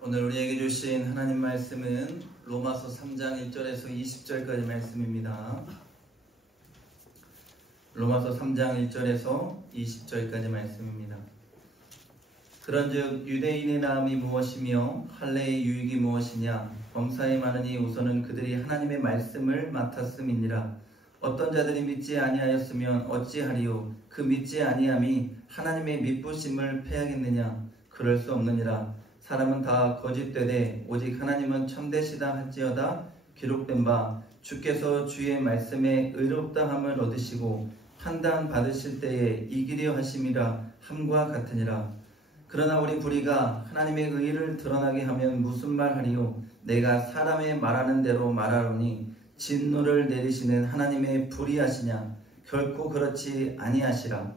오늘 우리에게 주신 하나님 말씀은 로마서 3장 1절에서 20절까지 말씀입니다. 로마서 3장 1절에서 20절까지 말씀입니다. 그런즉 유대인의 나음이 무엇이며 할례의 유익이 무엇이냐? 범사에 많으니 우선은 그들이 하나님의 말씀을 맡았음이니라. 어떤 자들이 믿지 아니하였으면 어찌하리요? 그 믿지 아니함이 하나님의 믿부심을 패하겠느냐? 그럴 수 없느니라. 사람은 다 거짓되되 오직 하나님은 참되시다 할지어다. 기록된 바 주께서 주의 말씀에 의롭다함을 얻으시고 판단 받으실 때에 이기려 하심이라 함과 같으니라. 그러나 우리 불의가 하나님의 의를 드러나게 하면 무슨 말하리요? 내가 사람의 말하는 대로 말하노니 진노를 내리시는 하나님의 불의하시냐? 결코 그렇지 아니하시라.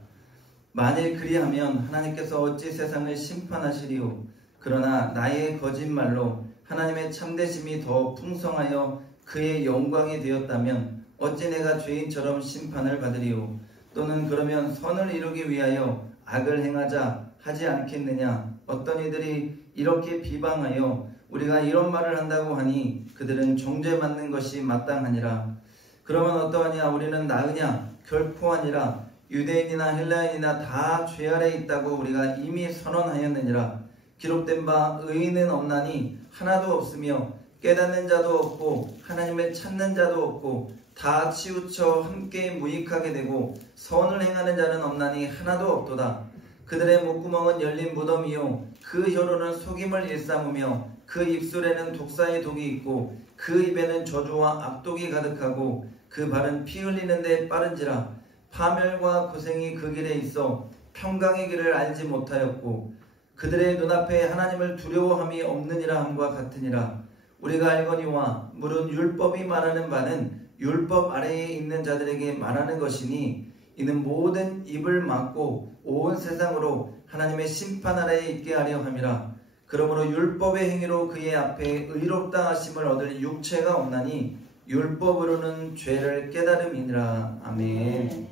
만일 그리하면 하나님께서 어찌 세상을 심판하시리요? 그러나 나의 거짓말로 하나님의 참되심이 더 풍성하여 그의 영광이 되었다면 어찌 내가 죄인처럼 심판을 받으리요? 또는 그러면 선을 이루기 위하여 악을 행하자 하지 않겠느냐? 어떤 이들이 이렇게 비방하여 우리가 이런 말을 한다고 하니 그들은 정죄받는 것이 마땅하니라. 그러면 어떠하냐? 우리는 나으냐? 결코 아니라. 유대인이나 헬라인이나 다 죄 아래 있다고 우리가 이미 선언하였느니라. 기록된 바 의인은 없나니 하나도 없으며 깨닫는 자도 없고 하나님을 찾는 자도 없고 다 치우쳐 함께 무익하게 되고 선을 행하는 자는 없나니 하나도 없도다. 그들의 목구멍은 열린 무덤이요 그 혀로는 속임을 일삼으며 그 입술에는 독사의 독이 있고 그 입에는 저주와 악독이 가득하고 그 발은 피 흘리는 데 빠른지라. 파멸과 고생이 그 길에 있어 평강의 길을 알지 못하였고 그들의 눈앞에 하나님을 두려워함이 없느니라 함과 같으니라. 우리가 알거니와 물은 율법이 말하는 바는 율법 아래에 있는 자들에게 말하는 것이니 이는 모든 입을 막고 온 세상으로 하나님의 심판 아래에 있게 하려 함이라. 그러므로 율법의 행위로 그의 앞에 의롭다 하심을 얻을 육체가 없나니 율법으로는 죄를 깨달음이니라. 아멘.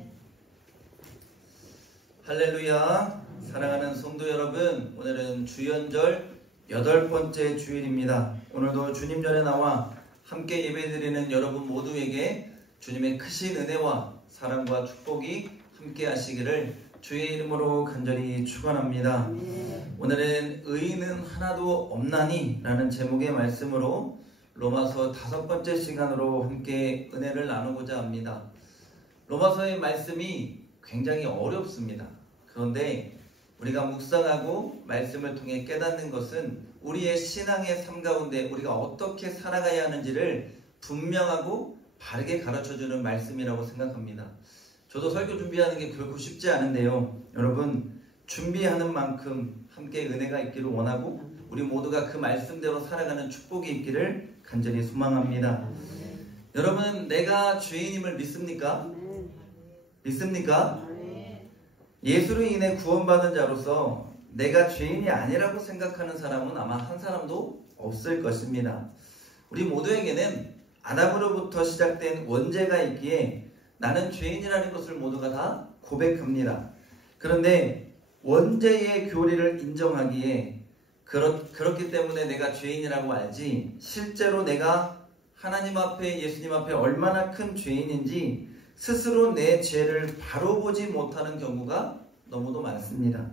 할렐루야. 사랑하는 성도 여러분, 오늘은 주연절 8번째 주일입니다. 오늘도 주님 전에 나와 함께 예배드리는 여러분 모두에게 주님의 크신 은혜와 사랑과 축복이 함께 하시기를 주의 이름으로 간절히 축원합니다. 오늘은 의인은 하나도 없나니 라는 제목의 말씀으로 로마서 5번째 시간으로 함께 은혜를 나누고자 합니다. 로마서의 말씀이 굉장히 어렵습니다. 그런데 우리가 묵상하고 말씀을 통해 깨닫는 것은 우리의 신앙의 삶 가운데 우리가 어떻게 살아가야 하는지를 분명하고 바르게 가르쳐주는 말씀이라고 생각합니다. 저도 설교 준비하는 게 결코 쉽지 않은데요. 여러분 준비하는 만큼 함께 은혜가 있기를 원하고 우리 모두가 그 말씀대로 살아가는 축복이 있기를 간절히 소망합니다. 여러분 내가 죄인임을 믿습니까? 믿습니까? 예수로 인해 구원받은 자로서 내가 죄인이 아니라고 생각하는 사람은 아마 한 사람도 없을 것입니다. 우리 모두에게는 아담으로부터 시작된 원죄가 있기에 나는 죄인이라는 것을 모두가 다 고백합니다. 그런데 원죄의 교리를 인정하기에 그렇기 때문에 내가 죄인이라고 알지 실제로 내가 하나님 앞에 예수님 앞에 얼마나 큰 죄인인지 스스로 내 죄를 바로 보지 못하는 경우가 너무도 많습니다.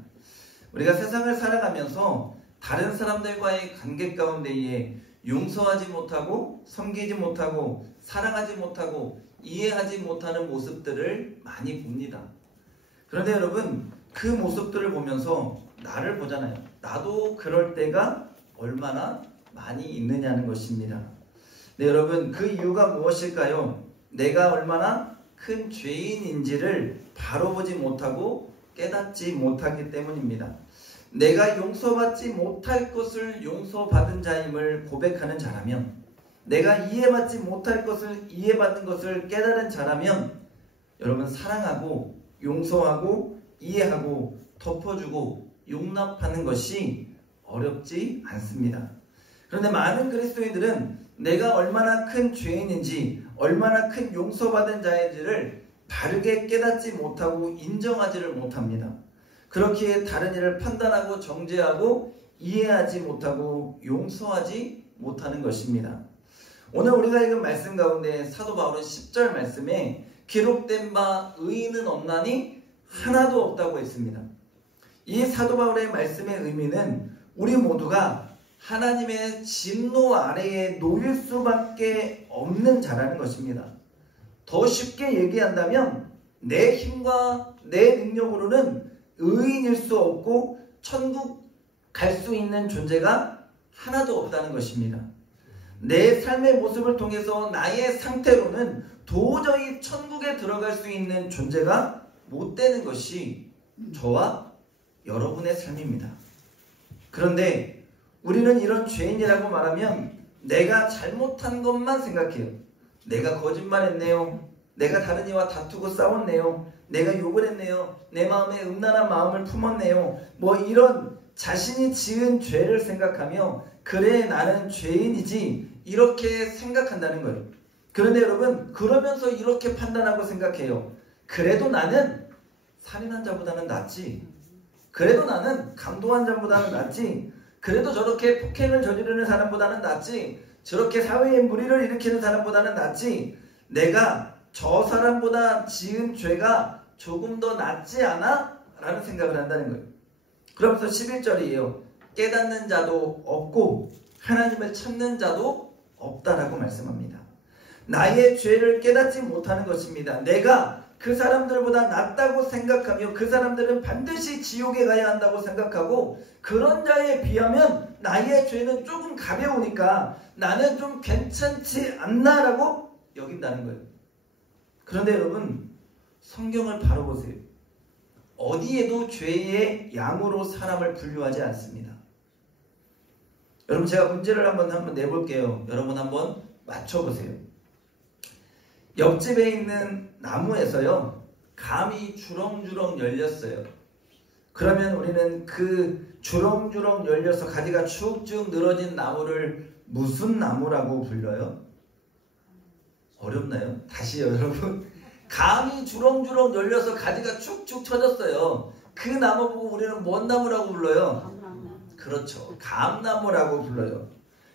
우리가 세상을 살아가면서 다른 사람들과의 관계 가운데에 용서하지 못하고 섬기지 못하고 사랑하지 못하고 이해하지 못하는 모습들을 많이 봅니다. 그런데 여러분 그 모습들을 보면서 나를 보잖아요. 나도 그럴 때가 얼마나 많이 있느냐는 것입니다. 네, 여러분 그 이유가 무엇일까요? 내가 얼마나 큰 죄인인지를 바로 보지 못하고 깨닫지 못하기 때문입니다. 내가 용서받지 못할 것을 용서받은 자임을 고백하는 자라면, 내가 이해받지 못할 것을 이해받는 것을 깨달은 자라면 여러분 사랑하고 용서하고 이해하고 덮어주고 용납하는 것이 어렵지 않습니다. 그런데 많은 그리스도인들은 내가 얼마나 큰 죄인인지 얼마나 큰 용서받은 자인지를 바르게 깨닫지 못하고 인정하지를 못합니다. 그렇기에 다른 일을 판단하고 정죄하고 이해하지 못하고 용서하지 못하는 것입니다. 오늘 우리가 읽은 말씀 가운데 사도 바울은 10절 말씀에 기록된 바 의인은 없나니 하나도 없다고 했습니다. 이 사도 바울의 말씀의 의미는 우리 모두가 하나님의 진노 아래에 놓일 수밖에 없는 자라는 것입니다. 더 쉽게 얘기한다면 내 힘과 내 능력으로는 의인일 수 없고 천국 갈 수 있는 존재가 하나도 없다는 것입니다. 내 삶의 모습을 통해서 나의 상태로는 도저히 천국에 들어갈 수 있는 존재가 못 되는 것이 저와 여러분의 삶입니다. 그런데 우리는 이런 죄인이라고 말하면 내가 잘못한 것만 생각해요. 내가 거짓말했네요. 내가 다른 이와 다투고 싸웠네요. 내가 욕을 했네요. 내 마음에 음란한 마음을 품었네요. 뭐 이런 자신이 지은 죄를 생각하며 그래 나는 죄인이지 이렇게 생각한다는 거예요. 그런데 여러분 그러면서 이렇게 판단하고 생각해요. 그래도 나는 살인한 자보다는 낫지. 그래도 나는 강도한 자보다는 낫지. 그래도 저렇게 폭행을 저지르는 사람보다는 낫지. 저렇게 사회에 무리를 일으키는 사람보다는 낫지. 내가 저 사람보다 지은 죄가 조금 더 낫지 않아? 라는 생각을 한다는 거예요. 그러면서 11절이에요. 깨닫는 자도 없고 하나님을 찾는 자도 없다라고 말씀합니다. 나의 죄를 깨닫지 못하는 것입니다. 내가 그 사람들보다 낫다고 생각하며 그 사람들은 반드시 지옥에 가야 한다고 생각하고 그런 자에 비하면 나의 죄는 조금 가벼우니까 나는 좀 괜찮지 않나라고 여긴다는 거예요. 그런데 여러분 성경을 바로 보세요. 어디에도 죄의 양으로 사람을 분류하지 않습니다. 여러분 제가 문제를 한번 내볼게요. 여러분 한번 맞춰보세요. 옆집에 있는 나무에서요 감이 주렁주렁 열렸어요. 그러면 우리는 그 주렁주렁 열려서 가지가 쭉쭉 늘어진 나무를 무슨 나무라고 불러요? 어렵나요? 다시요 여러분. 감이 주렁주렁 열려서 가지가 축축 처졌어요. 그 나무 보고 우리는 뭔 나무라고 불러요? 그렇죠. 감나무라고 불러요.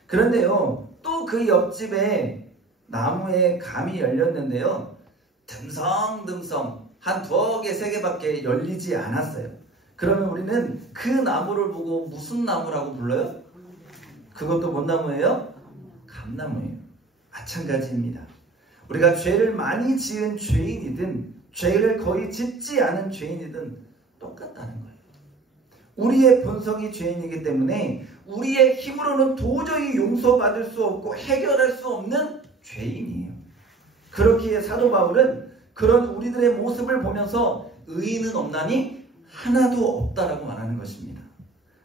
그런데요 또 그 옆집에 나무에 감이 열렸는데요 듬성듬성 한 2개 3개밖에 열리지 않았어요. 그러면 우리는 그 나무를 보고 무슨 나무라고 불러요? 그것도 뭔 나무예요? 감나무예요. 마찬가지입니다. 우리가 죄를 많이 지은 죄인이든 죄를 거의 짓지 않은 죄인이든 똑같다는 거예요. 우리의 본성이 죄인이기 때문에 우리의 힘으로는 도저히 용서받을 수 없고 해결할 수 없는 죄인이에요. 그렇기에 사도 바울은 그런 우리들의 모습을 보면서 의인은 없나니 하나도 없다라고 말하는 것입니다.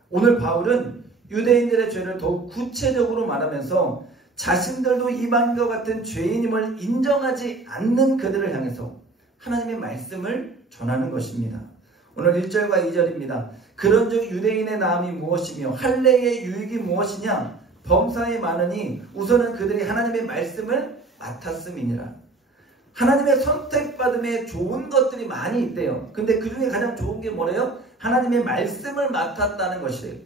오늘 바울은 유대인들의 죄를 더욱 구체적으로 말하면서 자신들도 이방인과 같은 죄인임을 인정하지 않는 그들을 향해서 하나님의 말씀을 전하는 것입니다. 오늘 1절과 2절입니다. 그런즉 유대인의 나음이 무엇이며 할례의 유익이 무엇이냐? 범사에 많으니 우선은 그들이 하나님의 말씀을 맡았음이니라. 하나님의 선택받음에 좋은 것들이 많이 있대요. 근데 그 중에 가장 좋은 게 뭐래요? 하나님의 말씀을 맡았다는 것이래요.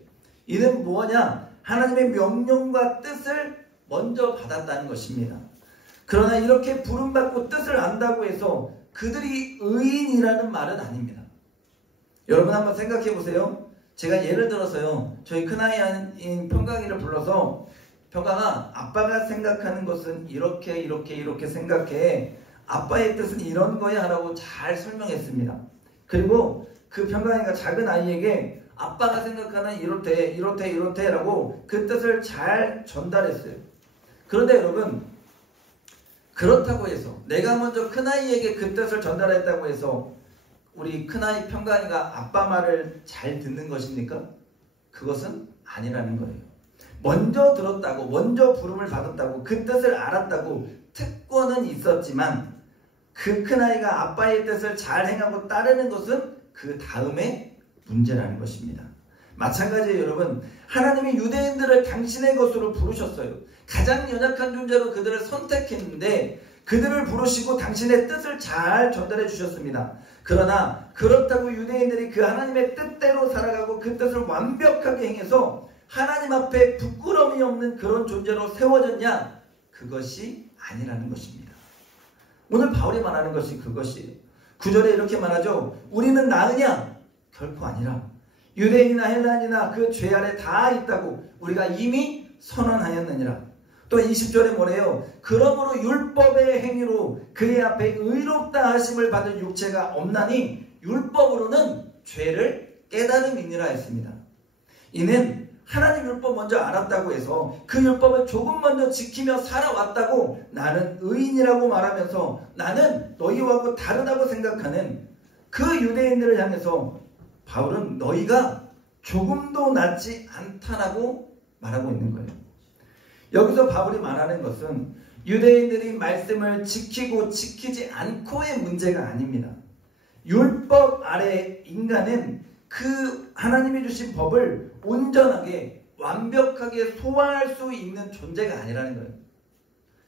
이는 뭐냐? 하나님의 명령과 뜻을 먼저 받았다는 것입니다. 그러나 이렇게 부름받고 뜻을 안다고 해서 그들이 의인이라는 말은 아닙니다. 여러분 한번 생각해 보세요. 제가 예를 들어서요. 저희 큰아이인 평강이를 불러서 평강아, 아빠가 생각하는 것은 이렇게 생각해. 아빠의 뜻은 이런 거야 라고 잘 설명했습니다. 그리고 그 평강이가 작은 아이에게 아빠가 생각하는 이렇대 라고 그 뜻을 잘 전달했어요. 그런데 여러분 그렇다고 해서 내가 먼저 큰아이에게 그 뜻을 전달했다고 해서 우리 큰아이 평강이가 아빠 말을 잘 듣는 것입니까? 그것은 아니라는 거예요. 먼저 들었다고, 먼저 부름을 받았다고, 그 뜻을 알았다고 특권은 있었지만 그 큰아이가 아빠의 뜻을 잘 행하고 따르는 것은 그 다음에 문제라는 것입니다. 마찬가지예요. 여러분, 하나님이 유대인들을 당신의 것으로 부르셨어요. 가장 연약한 존재로 그들을 선택했는데 그들을 부르시고 당신의 뜻을 잘 전달해 주셨습니다. 그러나 그렇다고 유대인들이 그 하나님의 뜻대로 살아가고 그 뜻을 완벽하게 행해서 하나님 앞에 부끄러움이 없는 그런 존재로 세워졌냐? 그것이 아니라는 것입니다. 오늘 바울이 말하는 것이 그것이에요. 9절에 이렇게 말하죠. 우리는 나으냐? 결코 아니라. 유대인이나 헬라인이나 그 죄 아래 다 있다고 우리가 이미 선언하였느니라. 또 20절에 뭐래요? 그러므로 율법의 행위로 그의 앞에 의롭다 하심을 받을 육체가 없나니 율법으로는 죄를 깨달음이니라 했습니다. 이는 하나님 율법 먼저 알았다고 해서 그 율법을 조금 먼저 지키며 살아왔다고 나는 의인이라고 말하면서 나는 너희하고 다르다고 생각하는 그 유대인들을 향해서 바울은 너희가 조금도 낫지 않다라고 말하고 있는 거예요. 여기서 바울이 말하는 것은 유대인들이 말씀을 지키고 지키지 않고의 문제가 아닙니다. 율법 아래 인간은 그 하나님이 주신 법을 온전하게 완벽하게 소화할 수 있는 존재가 아니라는 거예요.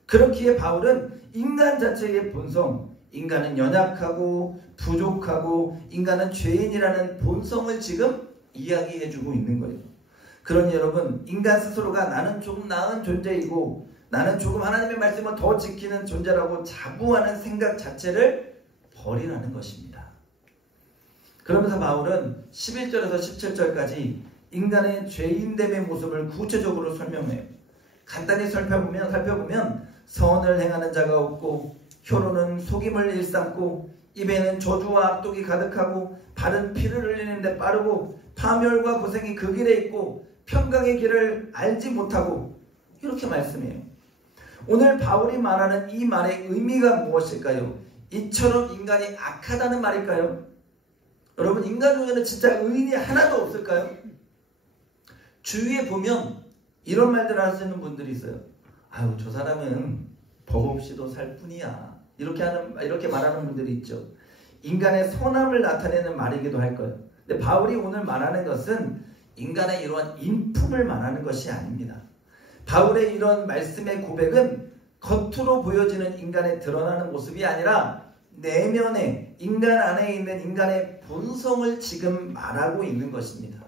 그렇기에 바울은 인간 자체의 본성, 인간은 연약하고 부족하고 인간은 죄인이라는 본성을 지금 이야기해주고 있는 거예요. 그러니 여러분, 인간 스스로가 나는 조금 나은 존재이고 나는 조금 하나님의 말씀을 더 지키는 존재라고 자부하는 생각 자체를 버리라는 것입니다. 그러면서 바울은 11절에서 17절까지 인간의 죄인됨의 모습을 구체적으로 설명해요. 간단히 살펴보면 선을 행하는 자가 없고 혀로는 속임을 일삼고 입에는 저주와 악독이 가득하고 발은 피를 흘리는데 빠르고 파멸과 고생이 그 길에 있고 평강의 길을 알지 못하고 이렇게 말씀해요. 오늘 바울이 말하는 이 말의 의미가 무엇일까요? 이처럼 인간이 악하다는 말일까요? 여러분, 인간 중에는 진짜 의인이 하나도 없을까요? 주위에 보면 이런 말들 하시는 분들이 있어요. 아유, 저 사람은 법 없이도 살 뿐이야. 이렇게 말하는 분들이 있죠. 인간의 선함을 나타내는 말이기도 할 거예요. 근데 바울이 오늘 말하는 것은 인간의 이러한 인품을 말하는 것이 아닙니다. 바울의 이런 말씀의 고백은 겉으로 보여지는 인간의 드러나는 모습이 아니라 내면에 인간 안에 있는 인간의 본성을 지금 말하고 있는 것입니다.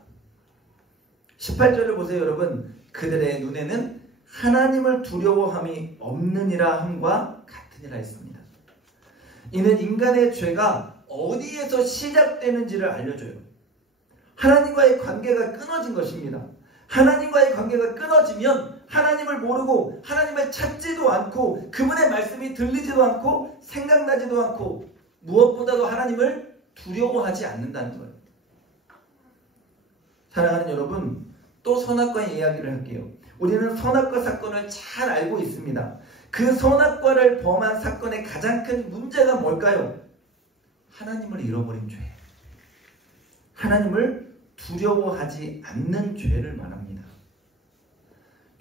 18절을 보세요, 여러분. 그들의 눈에는 하나님을 두려워함이 없느니라 함과 같으니라 했습니다. 이는 인간의 죄가 어디에서 시작되는지를 알려줘요. 하나님과의 관계가 끊어진 것입니다. 하나님과의 관계가 끊어지면 하나님을 모르고 하나님을 찾지도 않고 그분의 말씀이 들리지도 않고 생각나지도 않고 무엇보다도 하나님을 두려워하지 않는다는 거예요. 사랑하는 여러분, 또 선악과의 이야기를 할게요. 우리는 선악과 사건을 잘 알고 있습니다. 그 선악과를 범한 사건의 가장 큰 문제가 뭘까요? 하나님을 잃어버린 죄. 하나님을 두려워하지 않는 죄를 말합니다.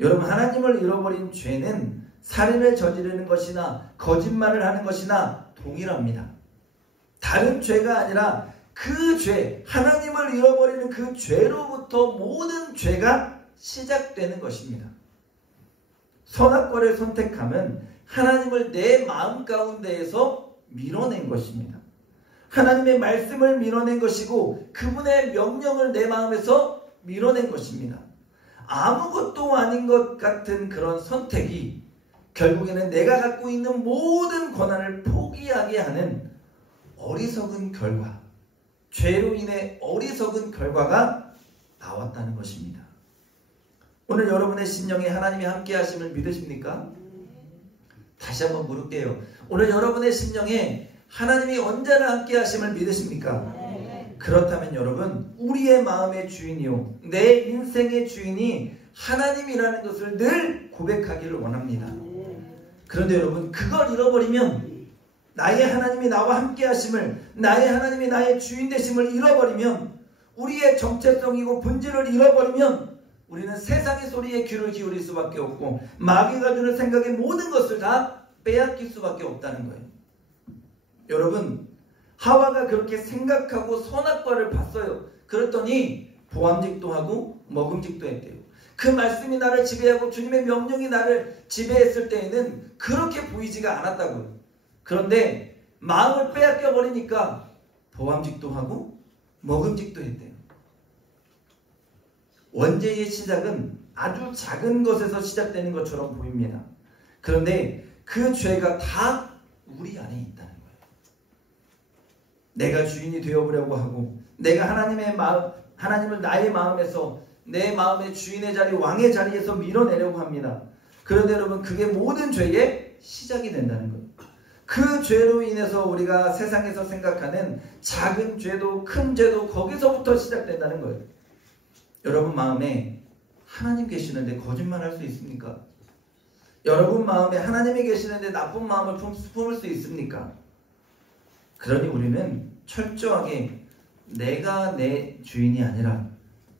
여러분, 하나님을 잃어버린 죄는 살인을 저지르는 것이나 거짓말을 하는 것이나 동일합니다. 다른 죄가 아니라 그 죄, 하나님을 잃어버리는 그 죄로부터 모든 죄가 시작되는 것입니다. 선악과를 선택함은 하나님을 내 마음 가운데에서 밀어낸 것입니다. 하나님의 말씀을 밀어낸 것이고 그분의 명령을 내 마음에서 밀어낸 것입니다. 아무것도 아닌 것 같은 그런 선택이 결국에는 내가 갖고 있는 모든 권한을 포기하게 하는 어리석은 결과, 죄로 인해 어리석은 결과가 나왔다는 것입니다. 오늘 여러분의 심령에 하나님이 함께 하심을 믿으십니까? 다시 한번 물을게요. 오늘 여러분의 심령에 하나님이 언제나 함께 하심을 믿으십니까? 그렇다면 여러분, 우리의 마음의 주인이요, 내 인생의 주인이 하나님이라는 것을 늘 고백하기를 원합니다. 그런데 여러분, 그걸 잃어버리면, 나의 하나님이 나와 함께 하심을, 나의 하나님이 나의 주인 되심을 잃어버리면, 우리의 정체성이고 본질을 잃어버리면 우리는 세상의 소리에 귀를 기울일 수밖에 없고 마귀가 주는 생각의 모든 것을 다 빼앗길 수밖에 없다는 거예요. 여러분, 하와가 그렇게 생각하고 선악과를 봤어요. 그랬더니 보암직도 하고 먹음직도 했대요. 그 말씀이 나를 지배하고 주님의 명령이 나를 지배했을 때에는 그렇게 보이지가 않았다고요. 그런데 마음을 빼앗겨 버리니까 보암직도 하고 먹음직도 했대요. 원죄의 시작은 아주 작은 것에서 시작되는 것처럼 보입니다. 그런데 그 죄가 다 우리 안에 있다는 거예요. 내가 주인이 되어보려고 하고 내가 하나님을 나의 마음에서 내 마음의 주인의 자리, 왕의 자리에서 밀어내려고 합니다. 그런데 여러분, 그게 모든 죄의 시작이 된다는 거예요. 그 죄로 인해서 우리가 세상에서 생각하는 작은 죄도 큰 죄도 거기서부터 시작된다는 거예요. 여러분 마음에 하나님 계시는데 거짓말할 수 있습니까? 여러분 마음에 하나님이 계시는데 나쁜 마음을 품을 수 있습니까? 그러니 우리는 철저하게 내가 내 주인이 아니라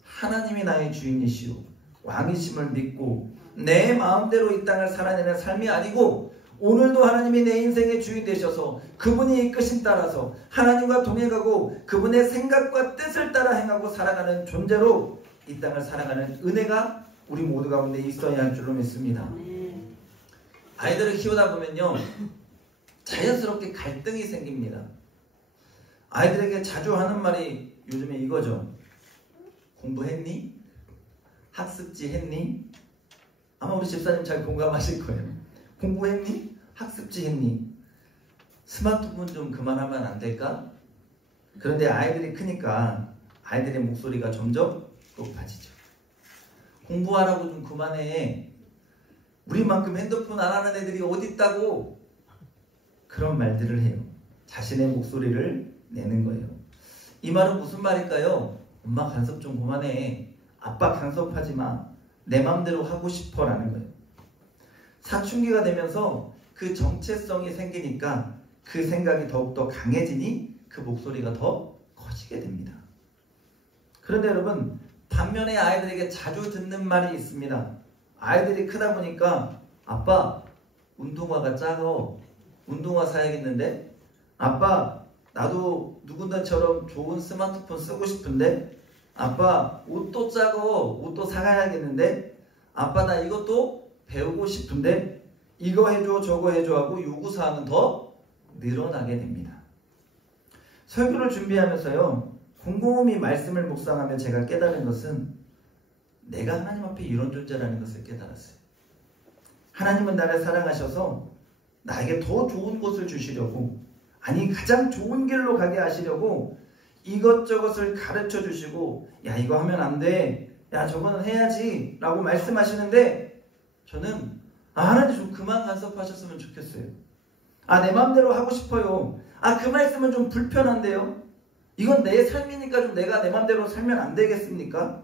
하나님이 나의 주인이시오 왕이심을 믿고 내 마음대로 이 땅을 살아내는 삶이 아니고 오늘도 하나님이 내 인생의 주인 되셔서 그분이 이끄신 따라서 하나님과 동행하고 그분의 생각과 뜻을 따라 행하고 살아가는 존재로 이 땅을 살아가는 은혜가 우리 모두 가운데 있어야 할 줄로 믿습니다. 아이들을 키우다 보면요, 자연스럽게 갈등이 생깁니다. 아이들에게 자주 하는 말이 요즘에 이거죠. 공부했니? 학습지 했니? 아마 우리 집사님 잘 공감하실 거예요. 공부했니? 학습지 했니? 스마트폰 좀 그만하면 안 될까? 그런데 아이들이 크니까 아이들의 목소리가 점점 높아지죠. 공부하라고 좀 그만해. 우리만큼 핸드폰 안 하는 애들이 어디 있다고. 그런 말들을 해요. 자신의 목소리를 내는 거예요. 이 말은 무슨 말일까요? 엄마 간섭 좀 그만해. 아빠 간섭하지 마. 내 맘대로 하고 싶어 라는 거예요. 사춘기가 되면서 그 정체성이 생기니까 그 생각이 더욱더 강해지니 그 목소리가 더 커지게 됩니다. 그런데 여러분, 반면에 아이들에게 자주 듣는 말이 있습니다. 아이들이 크다 보니까 아빠 운동화가 작아. 운동화 사야겠는데? 아빠 나도 누군가처럼 좋은 스마트폰 쓰고 싶은데? 아빠 옷도 작아. 옷도 사가야겠는데? 아빠 나 이것도 배우고 싶은데? 이거 해줘 저거 해줘 하고 요구사항은 더 늘어나게 됩니다. 설교를 준비하면서요, 곰곰이 말씀을 묵상하며 제가 깨달은 것은 내가 하나님 앞에 이런 존재라는 것을 깨달았어요. 하나님은 나를 사랑하셔서 나에게 더 좋은 것을 주시려고, 아니 가장 좋은 길로 가게 하시려고 이것저것을 가르쳐 주시고, 야 이거 하면 안 돼, 야 저거는 해야지 라고 말씀하시는데 저는 하나님 좀 그만 간섭하셨으면 좋겠어요. 내 맘대로 하고 싶어요. 그 말씀은 좀 불편한데요. 이건 내 삶이니까 좀 내가 내 맘대로 살면 안 되겠습니까?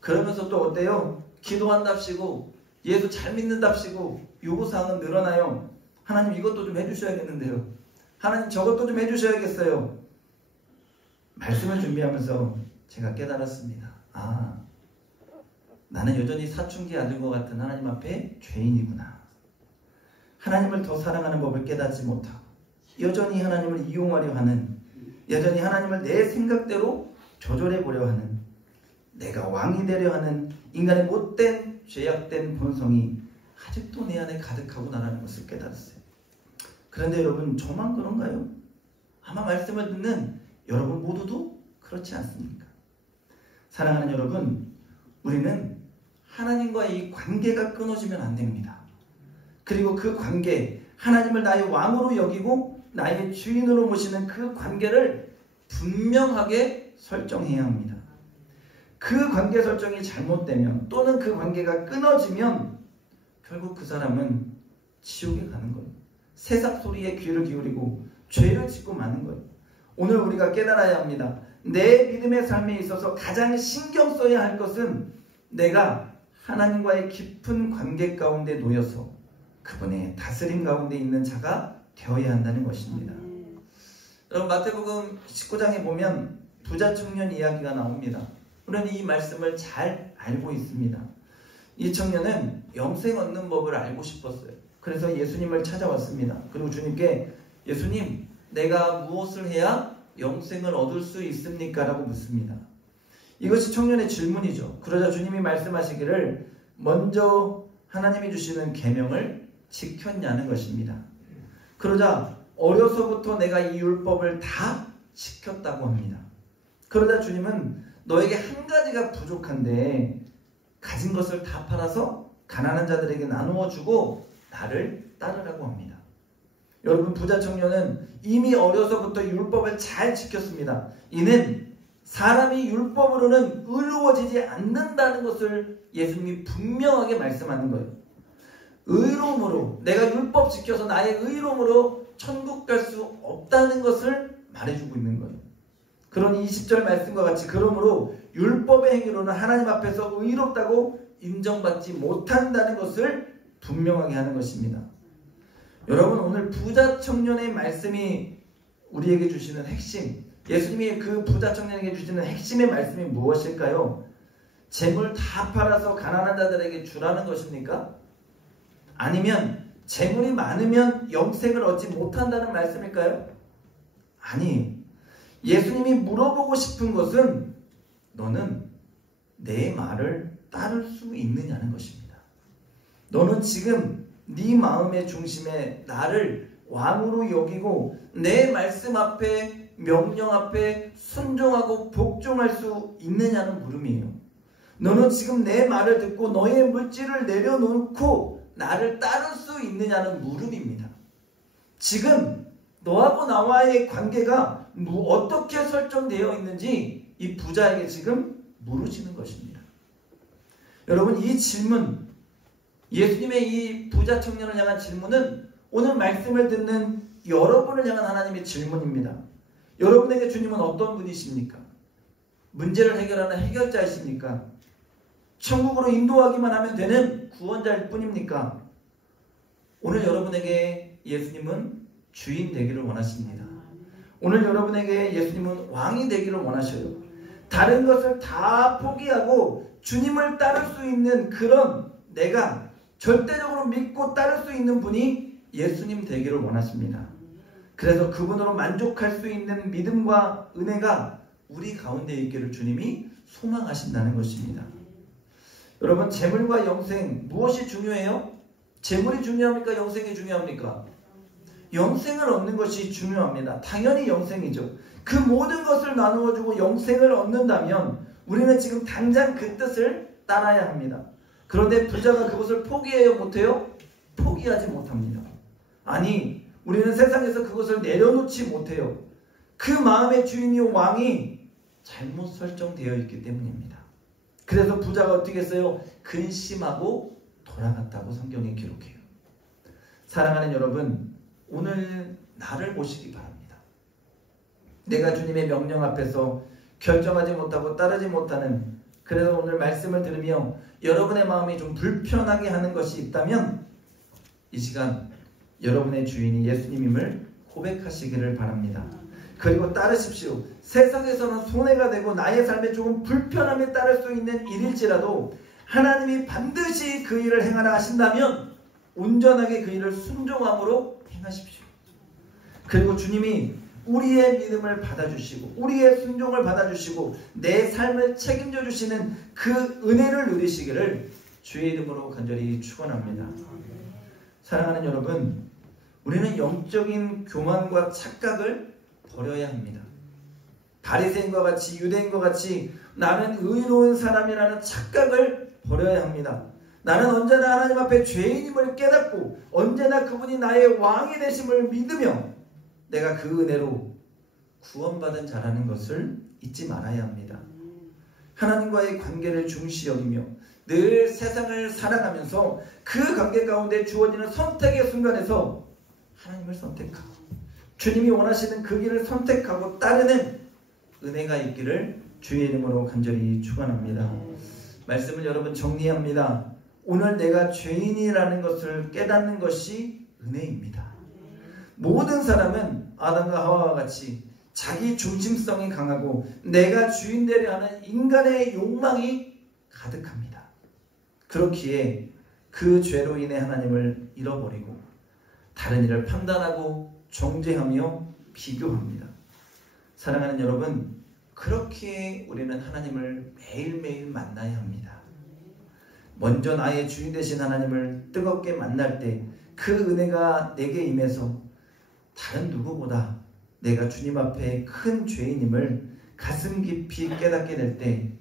그러면서 또 어때요? 기도한답시고 예수 잘 믿는답시고 요구사항은 늘어나요. 하나님 이것도 좀 해주셔야겠는데요. 하나님 저것도 좀 해주셔야겠어요. 말씀을 준비하면서 제가 깨달았습니다. 나는 여전히 사춘기 아들과 같은 하나님 앞에 죄인이구나. 하나님을 더 사랑하는 법을 깨닫지 못하고 여전히 하나님을 이용하려 하는, 여전히 하나님을 내 생각대로 조절해 보려 하는, 내가 왕이 되려 하는 인간의 못된 죄악된 본성이 아직도 내 안에 가득하구나라는 것을 깨달았어요. 그런데 여러분, 저만 그런가요? 아마 말씀을 듣는 여러분 모두도 그렇지 않습니까? 사랑하는 여러분, 우리는 하나님과의 이 관계가 끊어지면 안 됩니다. 그리고 그 관계, 하나님을 나의 왕으로 여기고 나의 주인으로 모시는 그 관계를 분명하게 설정해야 합니다. 그 관계 설정이 잘못되면, 또는 그 관계가 끊어지면 결국 그 사람은 지옥에 가는 거예요. 세상 소리에 귀를 기울이고 죄를 짓고 마는 거예요. 오늘 우리가 깨달아야 합니다. 내 믿음의 삶에 있어서 가장 신경 써야 할 것은 내가 하나님과의 깊은 관계 가운데 놓여서 그분의 다스림 가운데 있는 자가 되어야 한다는 것입니다. 여러분, 마태복음 19장에 보면 부자 청년 이야기가 나옵니다. 우리는 이 말씀을 잘 알고 있습니다. 이 청년은 영생 얻는 법을 알고 싶었어요. 그래서 예수님을 찾아왔습니다. 그리고 주님께, 예수님, 내가 무엇을 해야 영생을 얻을 수 있습니까? 라고 묻습니다. 이것이 청년의 질문이죠. 그러자 주님이 말씀하시기를 먼저 하나님이 주시는 계명을 지켰냐는 것입니다. 그러자 어려서부터 내가 이 율법을 다 지켰다고 합니다. 그러자 주님은 너에게 한 가지가 부족한데 가진 것을 다 팔아서 가난한 자들에게 나누어 주고 나를 따르라고 합니다. 여러분, 부자 청년은 이미 어려서부터 율법을 잘 지켰습니다. 이는 사람이 율법으로는 의로워지지 않는다는 것을 예수님이 분명하게 말씀하는 거예요. 의로움으로, 내가 율법 지켜서 나의 의로움으로 천국 갈 수 없다는 것을 말해주고 있는 거예요. 그러니 20절 말씀과 같이 그러므로 율법의 행위로는 하나님 앞에서 의롭다고 인정받지 못한다는 것을 분명하게 하는 것입니다. 여러분, 오늘 부자 청년의 말씀이 우리에게 주시는 핵심, 예수님이 그 부자 청년에게 주시는 핵심의 말씀이 무엇일까요? 재물 다 팔아서 가난한 자들에게 주라는 것입니까? 아니면 재물이 많으면 영생을 얻지 못한다는 말씀일까요? 아니, 예수님이 물어보고 싶은 것은 너는 내 말을 따를 수 있느냐는 것입니다. 너는 지금 네 마음의 중심에 나를 왕으로 여기고 내 말씀 앞에, 명령 앞에 순종하고 복종할 수 있느냐는 물음이에요. 너는 지금 내 말을 듣고 너의 물질을 내려놓고 나를 따를 수 있느냐는 물음입니다. 지금 너하고 나와의 관계가 어떻게 설정되어 있는지 이 부자에게 지금 물으시는 것입니다. 여러분, 이 질문, 예수님의 이 부자 청년을 향한 질문은 오늘 말씀을 듣는 여러분을 향한 하나님의 질문입니다. 여러분에게 주님은 어떤 분이십니까? 문제를 해결하는 해결자이십니까? 천국으로 인도하기만 하면 되는 구원자일 뿐입니까? 오늘 여러분에게 예수님은 주인 되기를 원하십니다. 오늘 여러분에게 예수님은 왕이 되기를 원하셔요. 다른 것을 다 포기하고 주님을 따를 수 있는 그런 내가 절대적으로 믿고 따를 수 있는 분이 예수님 되기를 원하십니다. 그래서 그분으로 만족할 수 있는 믿음과 은혜가 우리 가운데 있기를 주님이 소망하신다는 것입니다. 여러분, 재물과 영생 무엇이 중요해요? 재물이 중요합니까? 영생이 중요합니까? 영생을 얻는 것이 중요합니다. 당연히 영생이죠. 그 모든 것을 나누어주고 영생을 얻는다면 우리는 지금 당장 그 뜻을 따라야 합니다. 그런데 부자가 그것을 포기해요? 못해요? 포기하지 못합니다. 아니, 우리는 세상에서 그것을 내려놓지 못해요. 그 마음의 주인이 왕이 잘못 설정되어 있기 때문입니다. 그래서 부자가 어떻게 했어요? 근심하고 돌아갔다고 성경에 기록해요. 사랑하는 여러분, 오늘 나를 보시기 바랍니다. 내가 주님의 명령 앞에서 결정하지 못하고 따르지 못하는, 그래서 오늘 말씀을 들으며 여러분의 마음이 좀 불편하게 하는 것이 있다면 이 시간 여러분의 주인이 예수님임을 고백하시기를 바랍니다. 그리고 따르십시오. 세상에서는 손해가 되고 나의 삶에 조금 불편함에 따를 수 있는 일일지라도 하나님이 반드시 그 일을 행하라 하신다면 온전하게 그 일을 순종함으로 행하십시오. 그리고 주님이 우리의 믿음을 받아주시고 우리의 순종을 받아주시고 내 삶을 책임져 주시는 그 은혜를 누리시기를 주의 이름으로 간절히 축원합니다. 사랑하는 여러분, 우리는 영적인 교만과 착각을 버려야 합니다. 바리새인과 같이, 유대인과 같이 나는 의로운 사람이라는 착각을 버려야 합니다. 나는 언제나 하나님 앞에 죄인임을 깨닫고 언제나 그분이 나의 왕이 되심을 믿으며 내가 그 은혜로 구원받은 자라는 것을 잊지 말아야 합니다. 하나님과의 관계를 중시 여기며 늘 세상을 살아가면서 그 관계 가운데 주어지는 선택의 순간에서 하나님을 선택하고 주님이 원하시는 그 길을 선택하고 따르는 은혜가 있기를 주의 이름으로 간절히 축원합니다. 말씀을 여러분 정리합니다. 오늘 내가 죄인이라는 것을 깨닫는 것이 은혜입니다. 모든 사람은 아담과 하와와 같이 자기 중심성이 강하고 내가 주인 되려 하는 인간의 욕망이 가득합니다. 그렇기에 그 죄로 인해 하나님을 잃어버리고 다른 일을 판단하고 정죄하며 비교합니다. 사랑하는 여러분, 그렇게 우리는 하나님을 매일매일 만나야 합니다. 먼저 나의 주인 되신 하나님을 뜨겁게 만날 때 그 은혜가 내게 임해서 다른 누구보다 내가 주님 앞에 큰 죄인임을 가슴 깊이 깨닫게 될 때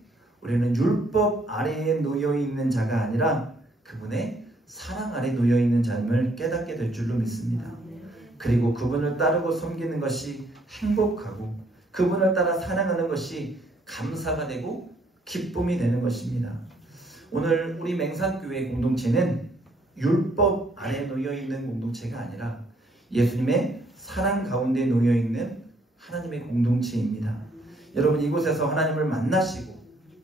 우리는 율법 아래에 놓여있는 자가 아니라 그분의 사랑 아래 놓여있는 자임을 깨닫게 될 줄로 믿습니다. 그리고 그분을 따르고 섬기는 것이 행복하고 그분을 따라 사랑하는 것이 감사가 되고 기쁨이 되는 것입니다. 오늘 우리 맹산교회 공동체는 율법 아래 놓여있는 공동체가 아니라 예수님의 사랑 가운데 놓여있는 하나님의 공동체입니다. 여러분 이곳에서 하나님을 만나시고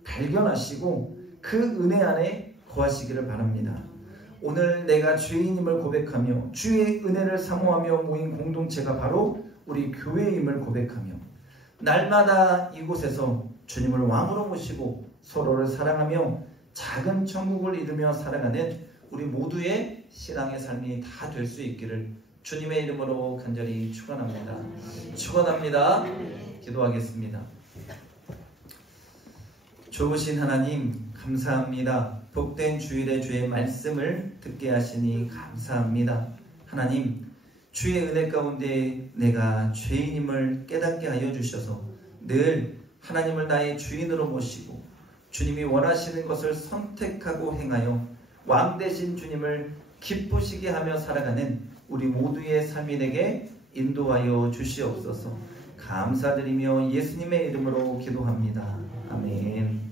발견하시고 그 은혜 안에 거하시기를 바랍니다. 오늘 내가 죄인임을 고백하며 주의 은혜를 사모하며 모인 공동체가 바로 우리 교회임을 고백하며 날마다 이곳에서 주님을 왕으로 모시고 서로를 사랑하며 작은 천국을 이루며 살아가는 우리 모두의 신앙의 삶이 다 될 수 있기를 주님의 이름으로 간절히 축원합니다. 축원합니다. 기도하겠습니다. 좋으신 하나님 감사합니다. 복된 주일의 주의 말씀을 듣게 하시니 감사합니다. 하나님 주의 은혜 가운데 내가 죄인임을 깨닫게 하여 주셔서 늘 하나님을 나의 주인으로 모시고 주님이 원하시는 것을 선택하고 행하여 왕 되신 주님을 기쁘시게 하며 살아가는 우리 모두의 삶이 되게 인도하여 주시옵소서. 감사드리며 예수님의 이름으로 기도합니다. 아멘.